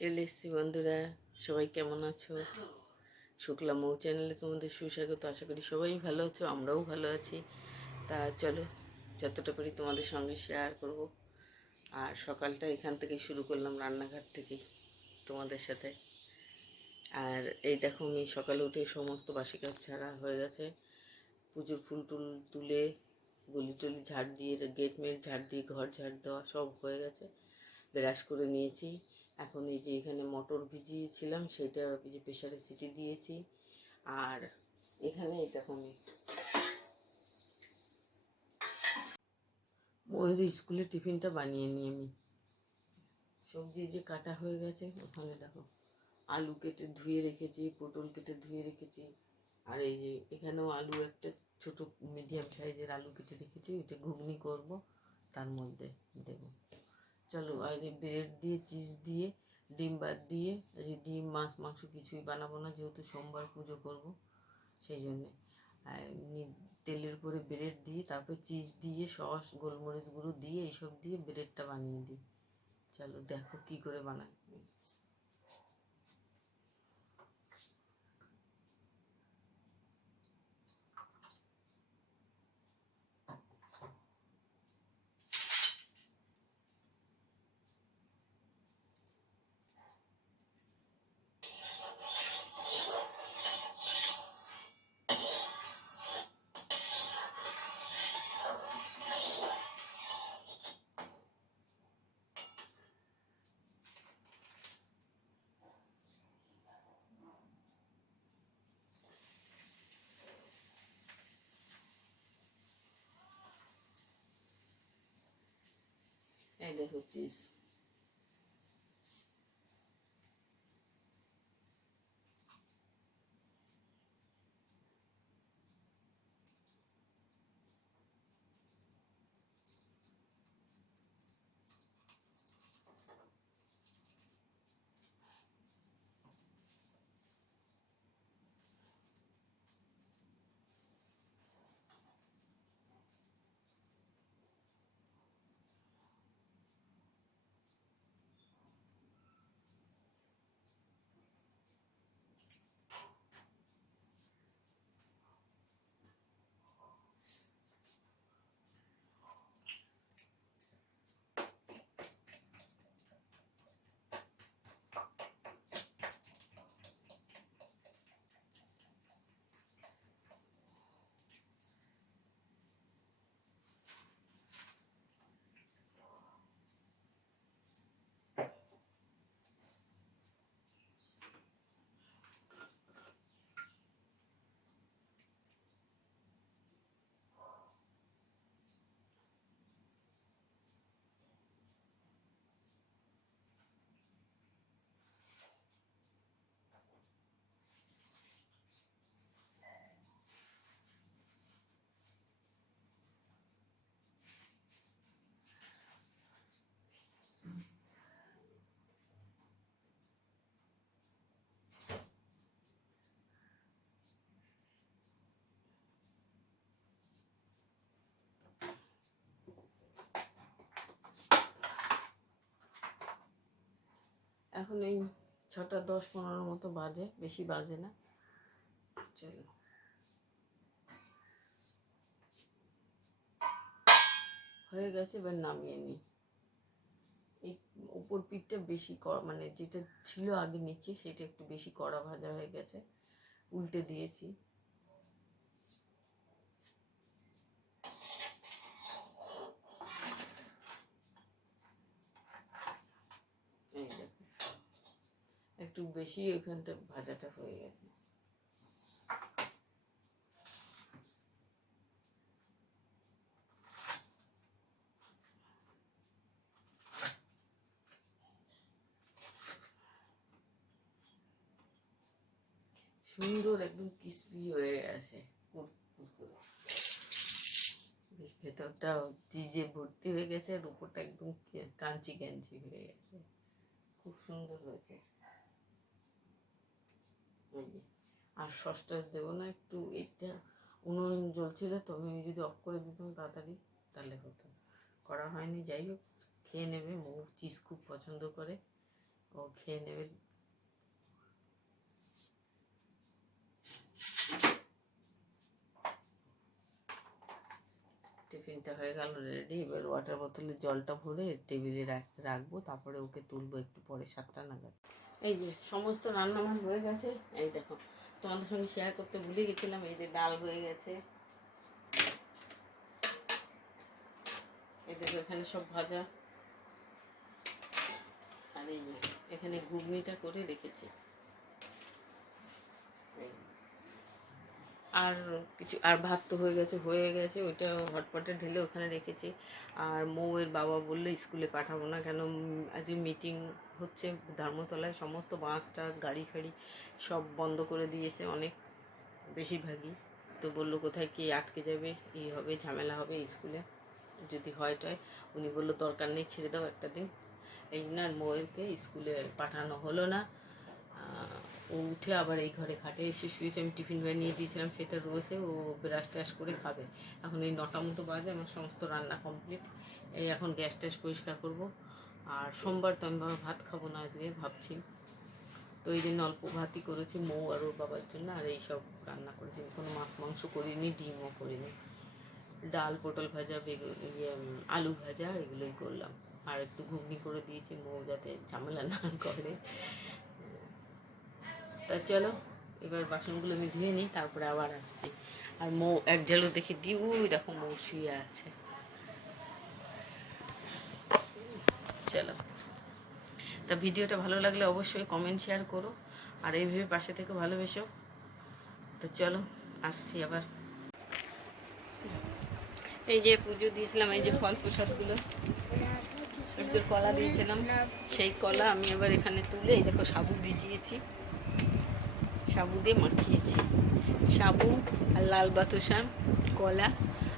চলে এসছি বন্ধুরা, সবাই কেমন আছো? শুক্লা মৌ চ্যানেলে তোমাদের সুস্বাগত। আশা করি সবাই ভালো আছো, আমরাও ভালো আছি। তা চলো যতটা করি তোমাদের সঙ্গে শেয়ার করব। আর সকালটা এখান থেকেই শুরু করলাম, রান্নাঘর থেকেই তোমাদের সাথে। আর এই দেখো, আমি সকালে উঠে সমস্ত বাসি কাজ ছাড়া হয়ে গেছে। পুজোর ফুল টুল তুলে গলি টলি ঝাড় দিয়ে, গেট মেট ঝাড় দিয়ে, ঘর ঝাড় দেওয়া সব হয়ে গেছে। ব্রাশ করে নিয়েছি। এখন এই যে এখানে মটর ভিজিয়েছিলাম, সেটা এই যে প্রেশারে সিটি দিয়েছি। আর এখানে এটা আমি ময়ূর স্কুলের টিফিনটা বানিয়ে নিই আমি। সবজি যে কাটা হয়ে গেছে, ওখানে দেখো আলু কেটে ধুয়ে রেখেছি, পটল কেটে ধুয়ে রেখেছি। আর এই যে এখানেও আলু একটা ছোট মিডিয়াম সাইজের আলু কেটে রেখেছি, ওইটা ঘুগনি করব, তার মধ্যে দেব। চলো, আর ব্রেড দিয়ে, চিজ দিয়ে, ডিম বাদ দিয়ে, এই ডিম মাছ মাংস কিছুই বানাবো না, যেহেতু সোমবার পুজো করব সেই জন্যে। তেলের উপরে ব্রেড দিয়ে, তারপর চিজ দিয়ে, সস গোলমরিচ গুঁড়ো দিয়ে, এইসব দিয়ে ব্রেডটা বানিয়ে দিই। চলো দেখো কি করে বানাই। এই দেখো চিজ। এখন এই 6টা 10-15 মতো বাজে, বেশি বাজে না। চলো হয়ে গেছে, এবার নামিয়ে নিই। এই উপর পিঠটা বেশি মানে যেটা ছিল আগে নিচে, সেটা একটু বেশি কড়া ভাজা হয়ে গেছে, উল্টে দিয়েছি। এই দেখো একটু বেশি ওইখানটা ভাজাটা হয়ে গেছে। সুন্দর একদম ক্রিসপি হয়ে গেছে, বেশ ভেতরটা চিজে ভর্তি হয়ে গেছে, আর উপরটা একদম কাঞ্চি কাঞ্চি হয়ে গেছে, খুব সুন্দর হয়েছে। আর সস টস দেবো না, একটু এটা উনুন জ্বলছিল তো, আমি যদি অফ করে দিতাম তাড়াতাড়ি তাহলে হতো, করা হয়নি। যাই হোক, খেয়ে নেবে, মৌ চিজ খুব পছন্দ করে, ও খেয়ে নেবে। টিফিনটা হয়ে গেল রেডি। এবার ওয়াটার বোতলে জলটা ভরে টেবিলে রাখবো, তারপরে ওকে তুলবো একটু পরে 7টা নাগাদ। এই যে সমস্ত রান্না আমার হয়ে গেছে। এই দেখো, তোমাদের সঙ্গে শেয়ার করতে ভুলে গেছিলাম, এই যে ডাল হয়ে গেছে, এই দেখো এখানে সব ভাজা, আর এই যে এখানে ঘুগনিটা করে রেখেছি। আর কিছু, আর ভাত তো হয়ে গেছে ওইটা হটপটে ঢেলে ওখানে রেখেছি। আর মৌয়ের বাবা বললো স্কুলে পাঠাবো না, কেন আজকে মিটিং হচ্ছে ধর্মতলায়, সমস্ত বাস টাস গাড়ি ফাড়ি সব বন্ধ করে দিয়েছে অনেক, বেশিরভাগই। তো বললো কোথায় কি আটকে যাবে, হবে ঝামেলা হবে স্কুলে যদি হয় টয়। উনি বললো দরকার নেই, ছেড়ে দাও একটা দিন। এই জন্য আর ময়ূরকে স্কুলে পাঠানো হলো না। ও উঠে আবার এই ঘরে খাটে এসে শুয়েছে, আমি টিফিন বানিয়ে দিয়েছিলাম সেটা রয়েছে, ও ব্রাশ ট্যাশ করে খাবে। এখন এই 9টা মতো বাজে, আমার সমস্ত রান্না কমপ্লিট। এই এখন গ্যাস ট্যাস পরিষ্কার করব। আর সোমবার তো আমি ভাত খাবো না আজকে ভাবছি, তো এই জন্য অল্প ভাতই করেছি মৌ আর ওর বাবার জন্য। আর এই সব রান্না করেছি, কোনো মাছ মাংস করিনি, ডিমও করিনি। ডাল, পটল ভাজা, আলু ভাজা এগুলোই করলাম। আর একটু ঘুগনি করে দিয়েছি মৌ যাতে ঝামেলা না করে। তা চলো এবার বাসনগুলো আমি ধুয়ে নিই, তারপরে আবার আসছি। আর মৌ এক ঝালু দেখি দিই, ওই দেখো মৌ শুয়ে আছে। চলো, তা ভিডিওটা ভালো লাগলে অবশ্যই কমেন্ট শেয়ার করো, আর এইভাবে পাশে থেকে ভালোবেসো। তো চলো আসছি আবার। এই যে পুজো দিয়েছিলাম, এই যে ফল প্রসাদগুলো, একটু কলা দিয়েছিলাম, সেই কলা আমি আবার এখানে তুলে এই দেখো সাবু ভিজিয়েছি, সাবু দিয়ে মাখিয়েছি। সাবু আর লাল বাতাসা, কলা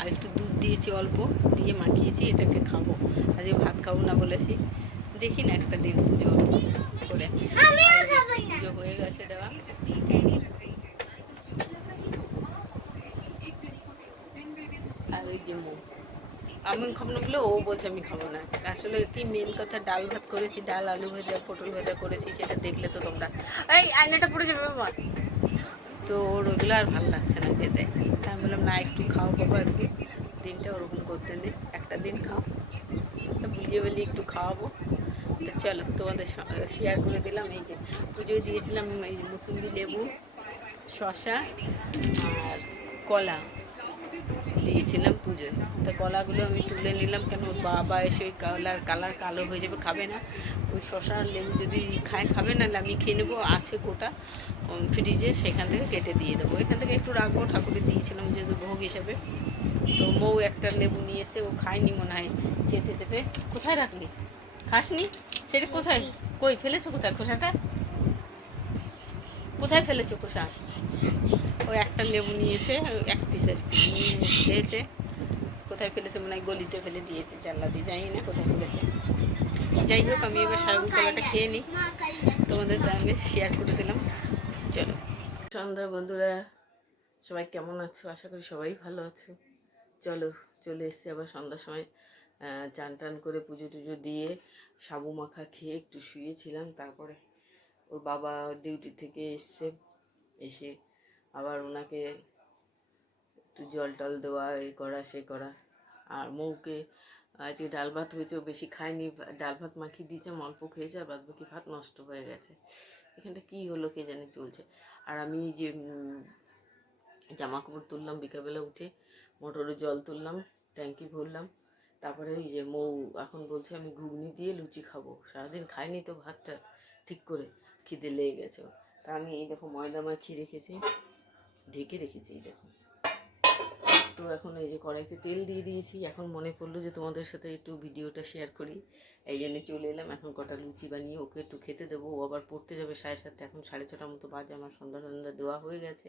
আর একটু দুধ দিয়েছি অল্প, দিয়ে মাখিয়েছি। এটাকে খাবো, আজকে ভাত খাবো না বলেছি, দেখি না একটা দিন পুজো করে। পুজো হয়ে গেছে দেওয়া। আর ওই যে মুখ, আমি খাবো না বলে ও বলছে আমি খাবো না। আসলে কি মেন কথা, ডাল ভাত করেছি, ডাল আলু ভাজা পটল ভাজা করেছি, সেটা দেখলে তো তোমরা, এই আয়নাটা পড়ে যাবে বাবা। তো ওর ওগুলো আর ভালো লাগছে না খেতে, তাই আমি বললাম না একটু খাও বাবা, আজকে দিনটা ওরকম করতে নেই, একটা দিন খাও, তো বুঝিয়ে বলি একটু খাওয়াবো। তো চলো তোমাদের শেয়ার করে দিলাম। এই যে পুজোয় দিয়েছিলাম এই মুসুম্বি লেবু, শশা আর কলা দিয়েছিলাম পুজোয়। তো কলাগুলো আমি তুলে নিলাম, কেন বাবা এসে ওই কালার কালো হয়ে যাবে, খাবে না। ওই শশা আর লেবু যদি খাবে না, আমি খেয়ে নেবো, আছে গোটা ফ্রিজে, সেখান থেকে কেটে দিয়ে দেবো। এখান থেকে একটু রাখবো, ঠাকুরের দিয়েছিলাম যেহেতু ভোগ হিসাবে। তো মৌ একটা লেবু নিয়েছে, ও খায়নি মনে হয়, চেটে চেটে। কোথায় রাখলি, খাসনি সেটা? কোথায়, কই ফেলেছো, কোথায় খোসাটা, কোথায় ফেলেছো খোসা? ও একটা লেবু নিয়েছে, এক পিসের খেয়েছে। কোথায় ফেলেছে মনে হয় গলিতে ফেলে দিয়েছে, জানলা দিয়ে, জানি না কোথায় ফেলেছে। যাই হোক, আমি এবার সাবু কলাটা খেয়ে নিই, তোমাদের সঙ্গে শেয়ার করে দিলাম। চলো সন্ধ্যা বন্ধুরা, সবাই কেমন আছো? আশা করি সবাই ভালো আছো। চলো চলে এসছি আবার সন্ধ্যার সময়, চান টান করে পুজো টুজো দিয়ে সাবু মাখা খেয়ে একটু শুয়েছিলাম। তারপরে ওর বাবা ডিউটি থেকে এসছে, এসে আবার ওনাকে একটু জল টল দেওয়া, এই করা সে করা। আর মৌকে আজকে ডাল ভাত হয়েছে, ও বেশি খায়নি, ডাল ভাত মাখিয়ে দিয়েছিলাম, অল্প খেয়েছে, আর বাদ বাকি ভাত নষ্ট হয়ে গেছে। এখানটা কী হলো কে জানি চলছে। আর আমি যে জামা কাপড় তুললাম বিকালবেলা উঠে, মোটরে জল তুললাম, ট্যাঙ্কি ভরলাম, তারপরে এই যে মৌ এখন বলছে আমি ঘুগনি দিয়ে লুচি খাবো, সারাদিন খাইনি তো ভাতটা ঠিক করে, খিদে লেগে গেছে। তা আমি এই দেখো ময়দা মাখিয়ে রেখেছি, ঢেকে রেখেছি, এই দেখো। তো এখন এই যে কড়াইতে তেল দিয়ে দিয়েছি, এখন মনে পড়লো যে তোমাদের সাথে একটু ভিডিওটা শেয়ার করি, এই জন্য চলে এলাম। এখন কটা লুচি বানিয়ে ওকে একটু খেতে দেবো, ও আবার পড়তে যাবে 7:30, এখন 6:30 মতো বাজে, আমার সন্ধ্যা দেওয়া হয়ে গেছে।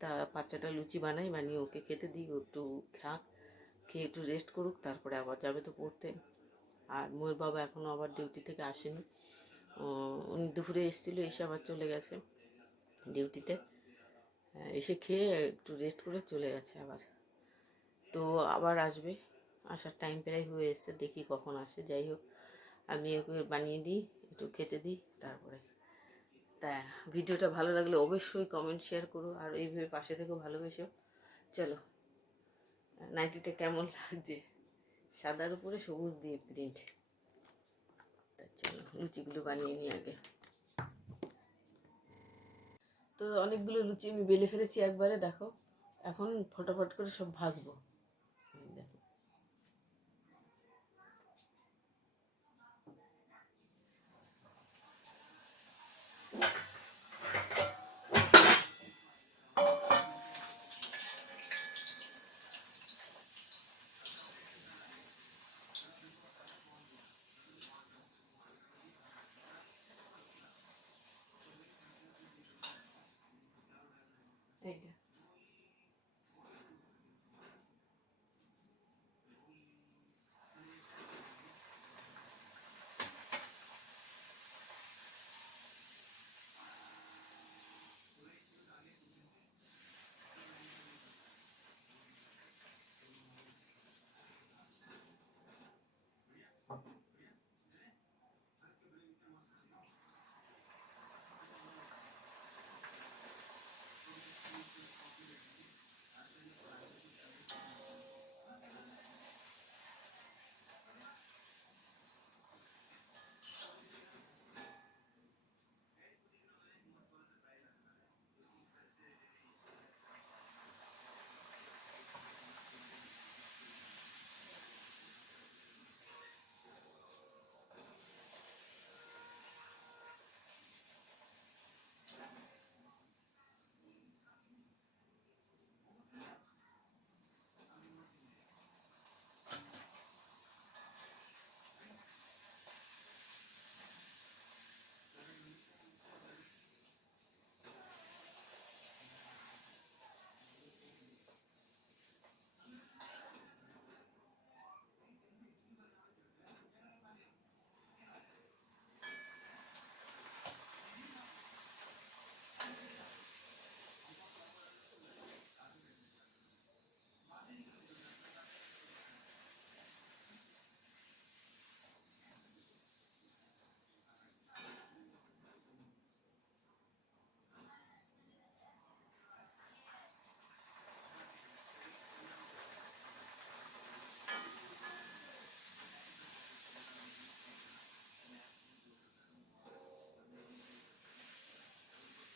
তা 5-6টা লুচি বানিয়ে ওকে খেতে দিই, ও একটু খাক, খেয়ে একটু রেস্ট করুক, তারপরে আবার যাবে তো পড়তে। আর মোর বাবা এখনও আবার ডিউটি থেকে আসেনি, উনি দুপুরে এসেছিলো, এসে আবার চলে গেছে ডিউটিতে, এসে খেয়ে একটু রেস্ট করে চলে গেছে আবার। তো আবার আসবে, আসার টাইম প্রায় হয়ে এসছে, দেখি কখন আসে। যাই হোক, আমি ওকে বানিয়ে দিই, একটু খেতে দিই তারপরে। তা ভিডিওটা ভালো লাগলে অবশ্যই কমেন্ট শেয়ার করো, আর এইভাবে পাশে থেকেও ভালোবেসো। চলো, নাইটিটা কেমন লাগছে, সাদার উপরে সবুজ দিয়ে প্রিন্ট। তা চলো লুচিগুলো বানিয়ে নিই আগে। তো অনেকগুলো লুচি আমি বেলে ফেলেছি একবারে, দেখো। এখন ফটাফট করে সব ভাজবো। দেখো, এইটা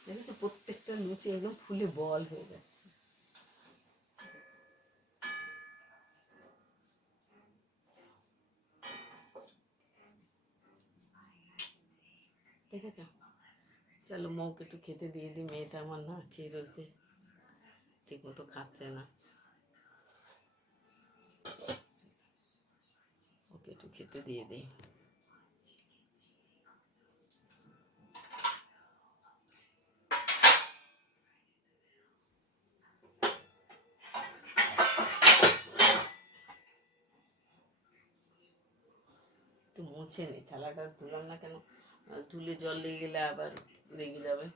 দেখেছো, প্রত্যেকটা লুচি একদম ফুলে বল হয়ে যাচ্ছে। দেখেছো, চলো মৌকে একটু খেতে দিয়ে দিই। মেয়েটা আমার না খেয়ে রয়েছে, ঠিক মতো খাচ্ছে না। ওকে একটু খেতে দিয়ে দিই। একটু মুছে নি, থালাটা ধুলাম না কেন, ধুলে জল লেগে গেলে আবার লেগে যাবে।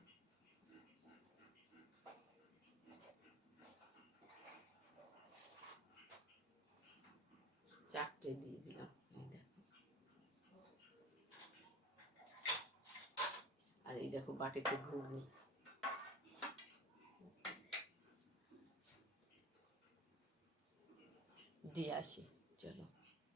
চারটে দিয়ে দিলাম, এই দেখো। আর এই দেখো বাটিতে ঘুগনি দিয়ে আসি, চলো।